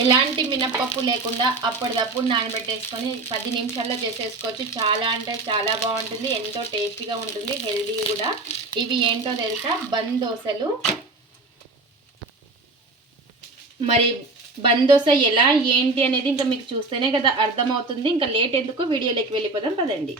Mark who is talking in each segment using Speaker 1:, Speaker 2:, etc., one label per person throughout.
Speaker 1: ఎలాంటి మినప్పప్పు లేకుండా అప్పటిదప్పుడు నానబెట్టేసుకొని పది నిమిషాల్లో చేసేసుకోవచ్చు. చాలా అంటే చాలా బాగుంటుంది. ఎంతో టేస్టీగా ఉంటుంది. హెల్దీ కూడా. ఇవి ఏంటో తెలుసా? బంద్ దోశలు. మరి బంద్ దోశ ఎలా ఏంటి అనేది ఇంకా మీకు చూస్తేనే కదా అర్థమవుతుంది. ఇంకా లేట్ ఎందుకు? వీడియోలోకి వెళ్ళిపోదాం. పదండి.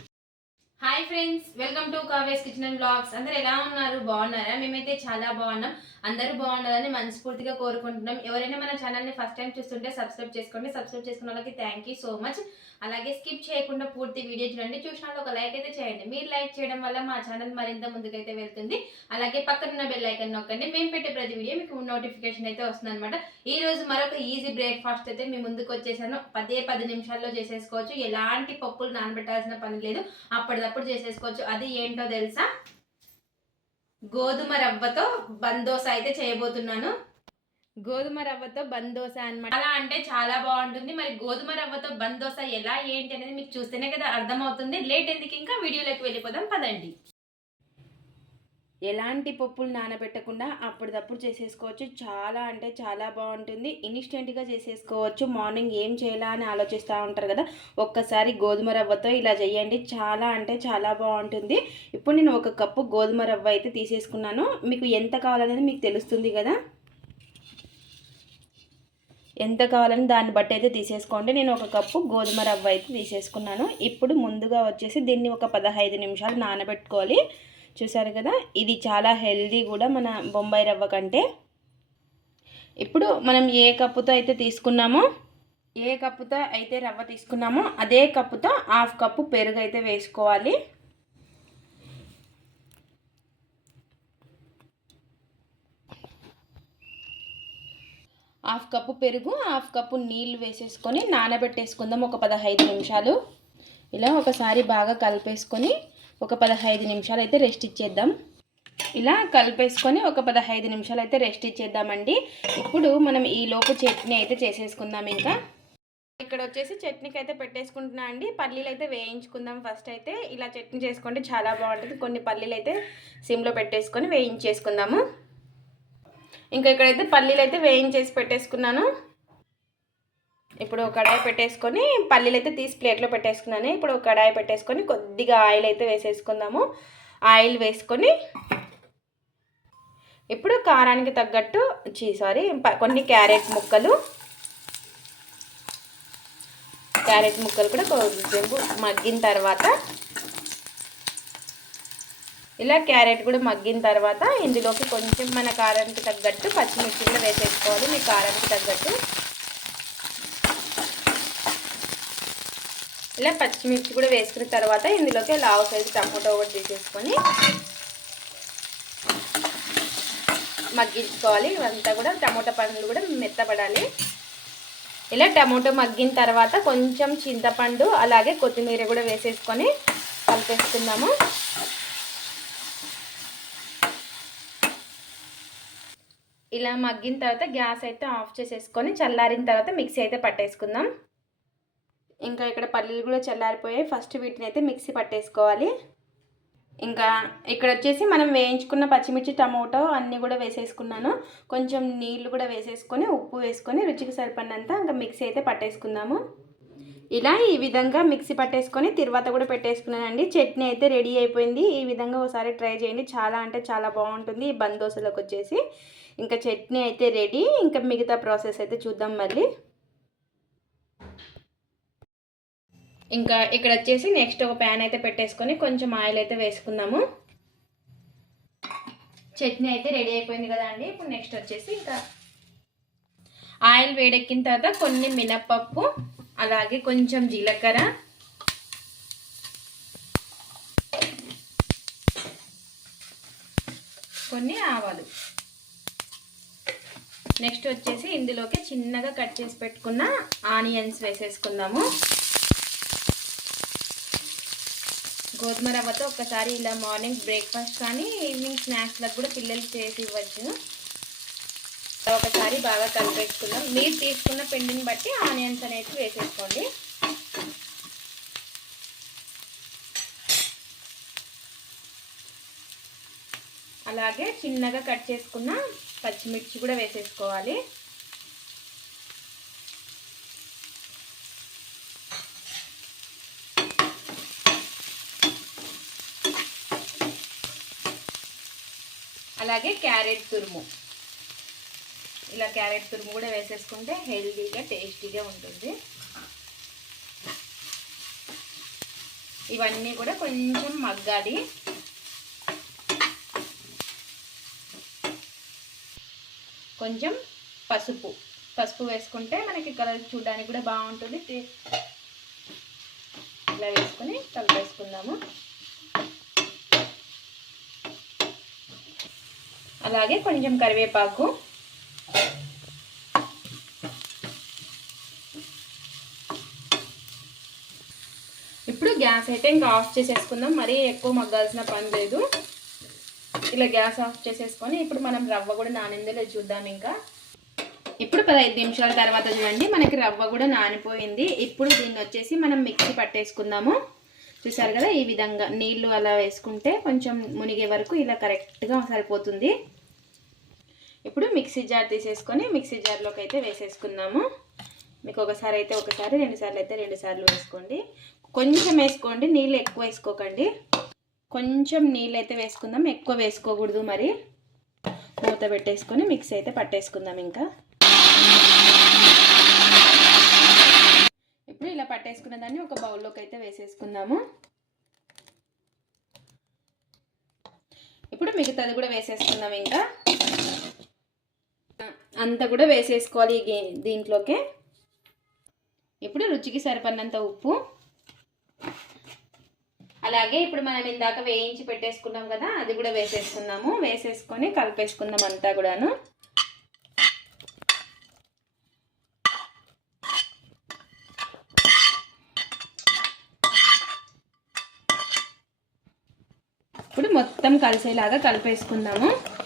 Speaker 1: హాయ్ ఫ్రెండ్స్ వెల్కమ్ టు కావేస్ కిచెన్ అండ్ బ్లాగ్స్ అందరు ఎలా ఉన్నారు? బాగున్నారా? మేమైతే చాలా బాగున్నాం. అందరూ బాగుండాలని మనస్ఫూర్తిగా కోరుకుంటున్నాం. ఎవరైనా మన ఛానల్ని ఫస్ట్ టైం చూస్తుంటే సబ్స్క్రైబ్ చేసుకోండి. సబ్స్క్రైబ్ చేసుకున్న వాళ్ళకి థ్యాంక్ యూ సో మచ్ అలాగే స్కిప్ చేయకుండా పూర్తి వీడియో చూడండి. చూసిన ఒక లైక్ అయితే చేయండి. మీరు లైక్ చేయడం వల్ల మా ఛానల్ మరింత ముందుకైతే వెళ్తుంది. అలాగే పక్కనున్న బెల్ ఐకన్ నొక్కండి. మేము పెట్టే ప్రతి వీడియో మీకు నోటిఫికేషన్ అయితే వస్తుంది అనమాట ఈ రోజు మరొక ఈజీ బ్రేక్ఫాస్ట్ అయితే మీ ముందుకు వచ్చేసాను. పదే పది నిమిషాల్లో చేసేసుకోవచ్చు. ఎలాంటి పప్పులు నానబెట్టాల్సిన పని లేదు. అప్పటిదప్పుడు చేసేసుకోవచ్చు. అది ఏంటో తెలుసా? గోధుమ రవ్వతో బందోస అయితే చేయబోతున్నాను. గోధుమ రవ్వతో బందోస అన్నమాట. అలా అంటే చాలా బాగుంటుంది. మరి గోధుమ రవ్వతో బందోస ఎలా ఏంటి అనేది మీకు చూస్తేనే కదా అర్థమవుతుంది. లేట్ ఎందుకు ఇంకా వీడియోలోకి వెళ్ళిపోదాం పదండి. ఎలాంటి పప్పులు నానబెట్టకుండా అప్పటిదప్పుడు చేసేసుకోవచ్చు. చాలా అంటే చాలా బాగుంటుంది. ఇన్స్టెంట్గా చేసేసుకోవచ్చు. మార్నింగ్ ఏం చేయాలా అని ఆలోచిస్తూ ఉంటారు కదా ఒక్కసారి గోధుమ రవ్వతో ఇలా చేయండి. చాలా అంటే చాలా బాగుంటుంది. ఇప్పుడు నేను ఒక కప్పు గోధుమ రవ్వ అయితే తీసేసుకున్నాను. మీకు ఎంత కావాలనేది మీకు తెలుస్తుంది కదా. ఎంత కావాలని దాన్ని బట్టి అయితే తీసేసుకోండి. నేను ఒక కప్పు గోధుమ రవ్వ అయితే తీసేసుకున్నాను. ఇప్పుడు ముందుగా వచ్చేసి దీన్ని ఒక పదహైదు నిమిషాలు నానబెట్టుకోవాలి. చూసారు కదా ఇది చాలా హెల్దీ కూడా మన బొంబాయి రవ్వ కంటే. ఇప్పుడు మనం ఏ కప్పుతో అయితే తీసుకున్నామో ఏ కప్పుతో అయితే రవ్వ తీసుకున్నామో అదే కప్పుతో హాఫ్ కప్పు పెరుగు అయితే వేసుకోవాలి. హాఫ్ కప్పు పెరుగు హాఫ్ కప్పు నీళ్ళు వేసేసుకొని నానబెట్టేసుకుందాం ఒక పదహైదు నిమిషాలు. ఇలా ఒకసారి బాగా కలిపేసుకొని ఒక పదహైదు నిమిషాలు అయితే రెస్ట్ ఇచ్చేద్దాం. ఇలా కలిపేసుకొని ఒక పదహైదు నిమిషాలు అయితే రెస్ట్ ఇచ్చేద్దామండి. ఇప్పుడు మనం ఈ లోపు చట్నీ అయితే చేసేసుకుందాం ఇంకా. ఇక్కడ వచ్చేసి చట్నీకి అయితే పెట్టేసుకుంటున్నా అండి. పల్లీలు అయితే వేయించుకుందాం ఫస్ట్ అయితే. ఇలా చట్నీ చేసుకుంటే చాలా బాగుంటుంది. కొన్ని పల్లీలు అయితే సిమ్లో పెట్టేసుకొని వేయించేసుకుందాము. ఇంకా ఇక్కడైతే పల్లీలు అయితే వేయించేసి పెట్టేసుకున్నాను. ఇప్పుడు కడాయి పెట్టేసుకొని పల్లీలు అయితే తీసి ప్లేట్లో పెట్టేసుకున్నాను. ఇప్పుడు కడాయి పెట్టేసుకొని కొద్దిగా ఆయిల్ అయితే వేసేసుకుందాము. ఆయిల్ వేసుకొని ఇప్పుడు కారానికి తగ్గట్టు చీ సారీ కొన్ని క్యారెట్ ముక్కలు. క్యారెట్ ముక్కలు కూడా కొంచెం మగ్గిన తర్వాత ఇలా క్యారెట్ కూడా మగ్గిన తర్వాత ఇందులోకి కొంచెం మన కారానికి తగ్గట్టు పచ్చిమిర్చి కూడా వేసేసుకోవాలి. మీ కారానికి తగ్గట్టు. ఇలా పచ్చిమిర్చి కూడా వేసుకున్న తర్వాత ఇందులోకి లావు సైజు టమాటో కూడా తీసేసుకొని మగ్గించుకోవాలి. ఇవంతా కూడా టమాటో పండ్లు కూడా మెత్తపడాలి. ఇలా టమాటో మగ్గిన తర్వాత కొంచెం చింతపండు అలాగే కొత్తిమీర కూడా వేసేసుకొని కలిపేసుకుందాము. ఇలా మగ్గిన తర్వాత గ్యాస్ అయితే ఆఫ్ చేసేసుకొని చల్లారిన తర్వాత మిక్సీ అయితే పట్టేసుకుందాం. ఇంకా ఇక్కడ పల్లీలు కూడా చల్లారిపోయాయి. ఫస్ట్ వీటిని అయితే మిక్సీ పట్టేసుకోవాలి. ఇంకా ఇక్కడ వచ్చేసి మనం వేయించుకున్న పచ్చిమిర్చి టమోటో అన్నీ కూడా వేసేసుకున్నాను. కొంచెం నీళ్ళు కూడా వేసేసుకొని ఉప్పు వేసుకొని రుచికి సరిపడినంత ఇంకా మిక్సీ అయితే పట్టేసుకుందాము. ఇలా ఈ విధంగా మిక్సీ పట్టేసుకొని తర్వాత కూడా పెట్టేసుకున్నానండి. చట్నీ అయితే రెడీ అయిపోయింది. ఈ విధంగా ఒకసారి ట్రై చేయండి. చాలా అంటే చాలా బాగుంటుంది ఈ బందోసలోకి వచ్చేసి. ఇంకా చట్నీ అయితే రెడీ. ఇంకా మిగతా ప్రాసెస్ అయితే చూద్దాం మళ్ళీ. ఇంకా ఇక్కడ వచ్చేసి నెక్స్ట్ ఒక ప్యాన్ అయితే పెట్టేసుకొని కొంచెం ఆయిల్ అయితే వేసుకుందాము. చట్నీ అయితే రెడీ అయిపోయింది కదా అండి. ఇప్పుడు నెక్స్ట్ వచ్చేసి ఇంకా ఆయిల్ వేడెక్కిన తర్వాత కొన్ని మినప్పప్పు అలాగే కొంచెం జీలకర్ర. కొన్ని ఆవాలు. నెక్స్ట్ వచ్చేసి ఇందులోకి చిన్నగా కట్ చేసి పెట్టుకున్న ఆనియన్స్ వేసేసుకుందాము. గోధుమ రవ్వతో ఒకసారి ఇలా మార్నింగ్ బ్రేక్ఫాస్ట్ కానీ ఈవినింగ్ స్నాక్స్లకు కూడా పిల్లలు చేసి ఇవ్వచ్చు. ఒకసారి బాగా కలిపేసుకుందాం. మీరు తీసుకున్న పిండిని బట్టి ఆనియన్స్ అనేది వేసేసుకోండి. అలాగే చిన్నగా కట్ చేసుకున్న పచ్చిమిర్చి కూడా వేసేసుకోవాలి. అలాగే క్యారెట్ తురుము. ఇలా క్యారెట్ తురుము కూడా వేసేసుకుంటే హెల్దీగా టేస్టీగా ఉంటుంది. ఇవన్నీ కూడా కొంచెం మగ్గాలి. కొంచెం పసుపు. పసుపు వేసుకుంటే మనకి కలర్ చూడడానికి కూడా బాగుంటుంది. ఇలా వేసుకొని కలిపేసుకుందాము. అలాగే కొంచెం కరివేపాకు. ఇప్పుడు గ్యాస్ అయితే ఇంకా ఆఫ్ చేసేసుకుందాం. మరీ ఎక్కువ మగ్గాల్సిన పని లేదు. ఇలా గ్యాస్ ఆఫ్ చేసేసుకొని ఇప్పుడు మనం రవ్వ కూడా నానిందో చూద్దాం ఇంకా. ఇప్పుడు పదహైదు నిమిషాల తర్వాత చూడండి మనకి రవ్వ కూడా నానిపోయింది. ఇప్పుడు దీన్ని వచ్చేసి మనం మిక్సీ పట్టేసుకుందాము. చూసారు కదా ఈ విధంగా నీళ్ళు అలా వేసుకుంటే కొంచెం మునిగే వరకు ఇలా కరెక్ట్గా సరిపోతుంది. ఇప్పుడు మిక్సీ జార్ తీసేసుకొని మిక్సీ జార్లోకి అయితే వేసేసుకుందాము. మీకు ఒకసారి అయితే ఒకసారి రెండుసార్లు అయితే రెండు సార్లు వేసుకోండి. కొంచెం వేసుకోండి నీళ్ళు ఎక్కువ వేసుకోకండి. కొంచెం నీళ్ళు అయితే వేసుకుందాం ఎక్కువ వేసుకోకూడదు మరి. మూత పెట్టేసుకొని మిక్సీ అయితే పట్టేసుకుందాం ఇంకా. ఇప్పుడు ఇలా పట్టేసుకున్న దాన్ని ఒక బౌల్లోకి అయితే వేసేసుకుందాము. ఇప్పుడు మిగతాది కూడా వేసేసుకుందాం ఇంకా. అంతా కూడా వేసేసుకోవాలి గే- దీంట్లోకే. ఇప్పుడు రుచికి సరిపడినంత ఉప్పు. అలాగే ఇప్పుడు మనం ఇందాక వేయించి పెట్టేసుకున్నాం కదా అది కూడా వేసేసుకున్నాము వేసేసుకొని కలిపేసుకుందాం అంతా కూడాను. ఇప్పుడు మొత్తం కలిసేలాగా కలిపేసుకుందాము.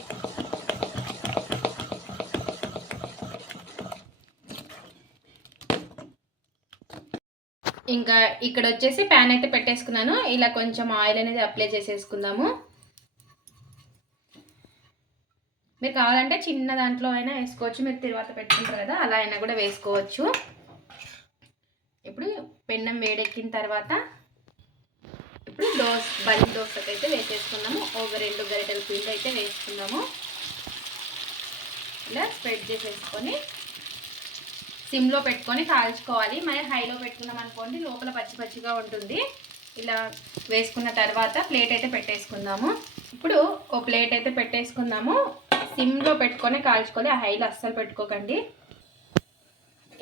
Speaker 1: ఇంకా ఇక్కడ వచ్చేసి ప్యాన్ అయితే పెట్టేసుకున్నాను. ఇలా కొంచెం ఆయిల్ అనేది అప్లై చేసేసుకుందాము. మీరు కావాలంటే చిన్న దాంట్లో అయినా వేసుకోవచ్చు. మీరు తర్వాత పెట్టుకుంటారు కదా అలా అయినా కూడా వేసుకోవచ్చు. ఇప్పుడు పెన్నం వేడెక్కిన తర్వాత ఇప్పుడు దోశ బలి దోశకి అయితే వేసేసుకుందాము. ఒక రెండు గరిటెల పిండి అయితే వేసుకుందాము. ఇలా స్ప్రెడ్ చేసేసుకొని సిమ్లో పెట్టుకొని కాల్చుకోవాలి. మరి హైలో పెట్టుకున్నాం అనుకోండి లోపల పచ్చి పచ్చిగా ఉంటుంది. ఇలా వేసుకున్న తర్వాత ప్లేట్ అయితే పెట్టేసుకుందాము. ఇప్పుడు ఓ ప్లేట్ అయితే పెట్టేసుకుందాము. సిమ్లో పెట్టుకొని కాల్చుకోవాలి. ఆ హైలో అస్సలు పెట్టుకోకండి.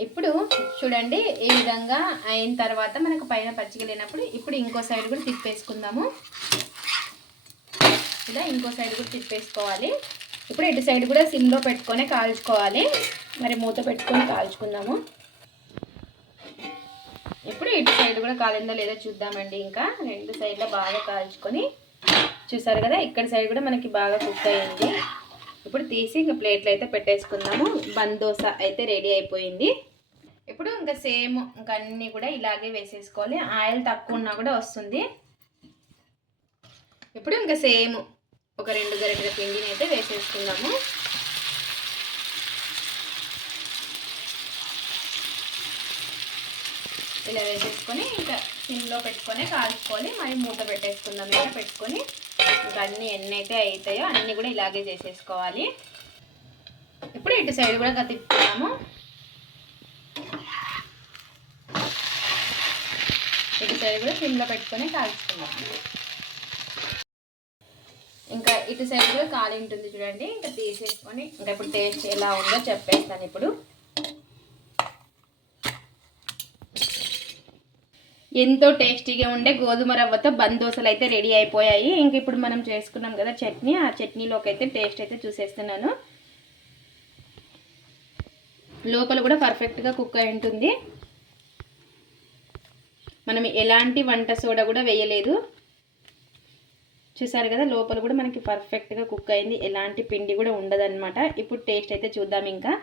Speaker 1: ఇప్పుడు చూడండి ఈ విధంగా అయిన తర్వాత మనకు పైన పచ్చిగా లేనప్పుడు ఇప్పుడు ఇంకో సైడ్ కూడా తిప్పేసుకుందాము. ఇలా ఇంకో సైడ్ కూడా తిప్పేసుకోవాలి. ఇప్పుడు ఇటు సైడ్ కూడా సిమ్లో పెట్టుకొని కాల్చుకోవాలి. మరి మూత పెట్టుకొని కాల్చుకుందాము. ఇప్పుడు ఇటు సైడ్ కూడా కాలిందో లేదో చూద్దామండి ఇంకా. రెండు సైడ్లో బాగా కాల్చుకొని చూసారు కదా ఇక్కడ సైడ్ కూడా మనకి బాగా కుక్ అయ్యింది ఇప్పుడు తీసి ఇంకా ప్లేట్లు అయితే పెట్టేసుకుందాము. బందోస అయితే రెడీ అయిపోయింది. ఇప్పుడు ఇంకా సేమ్ ఇంకా అన్నీ కూడా ఇలాగే వేసేసుకోవాలి. ఆయిల్ తక్కువ ఉన్నా కూడా వస్తుంది. ఇప్పుడు ఇంకా సేమ్ ఒక రెండు గరిటెల పిండిని అయితే వేసేసుకుందాము. ఇలా వేసేసుకొని ఇంకా సిమ్లో పెట్టుకొని కాల్చుకొని మరి మూత పెట్టేసుకుందాం. ఇలా పెట్టుకొని ఇంకా అన్ని ఎన్ని అయితే అవుతాయో అన్నీ కూడా ఇలాగే చేసేసుకోవాలి. ఇప్పుడు ఇటు సైడ్ కూడా తిప్పుకున్నాము ఇటు సైడ్ కూడా సిమ్లో పెట్టుకొని కాల్చుకున్నాము ఇటు సైడ్ కూడా ఖాళీ ఉంటుంది చూడండి. ఇంకా తీసేసుకొని ఇంకా ఇప్పుడు టేస్ట్ ఎలా ఉందో చెప్పేస్తాను ఇప్పుడు. ఎంతో టేస్టీగా ఉండే గోధుమ రవ్వతో బందోసలు అయితే రెడీ అయిపోయాయి. ఇంక ఇప్పుడు మనం చేసుకున్నాం కదా చట్నీ. ఆ చట్నీలోకి అయితే టేస్ట్ అయితే చూసేస్తున్నాను. లోపల కూడా పర్ఫెక్ట్గా కుక్ అయి ఉంటుంది. మనం ఎలాంటి వంట సోడా కూడా వేయలేదు. చూసారు కదా లోపల కూడా మనకి పర్ఫెక్ట్గా కుక్ అయింది. ఎలాంటి పిండి కూడా ఉండదన్నమాట. ఇప్పుడు టేస్ట్ అయితే చూద్దాం ఇంకా.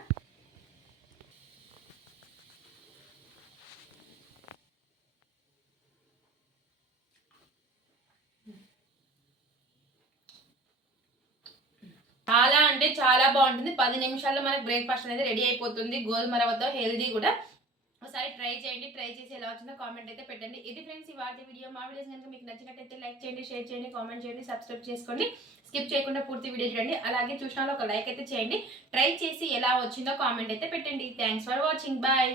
Speaker 1: చాలా అంటే చాలా బాగుంటుంది. పది నిమిషాల్లో మనకి బ్రేక్ఫాస్ట్ అనేది రెడీ అయిపోతుంది. గోధుమ రవ్వతో హెల్దీ కూడా ఒకసారి ట్రై చేయండి ట్రై చేసి ఎలా వచ్చిందో కామెంట్ అయితే పెట్టండి. ఇది ఫ్రెండ్స్ ఈ వాటి వీడియో మా వీడియోస్ కనుక మీకు నచ్చినట్టయితే లైక్ చేయండి షేర్ చేయండి కామెంట్ చేయండి సబ్స్క్రైబ్ చేసుకోండి. స్కిప్ చేయకుండా పూర్తి వీడియో చూడండి. అలాగే చూసిన వాళ్ళు ఒక లైక్ అయితే చేయండి. ట్రై చేసి ఎలా వచ్చిందో కామెంట్ అయితే పెట్టండి. Thanks for watching bye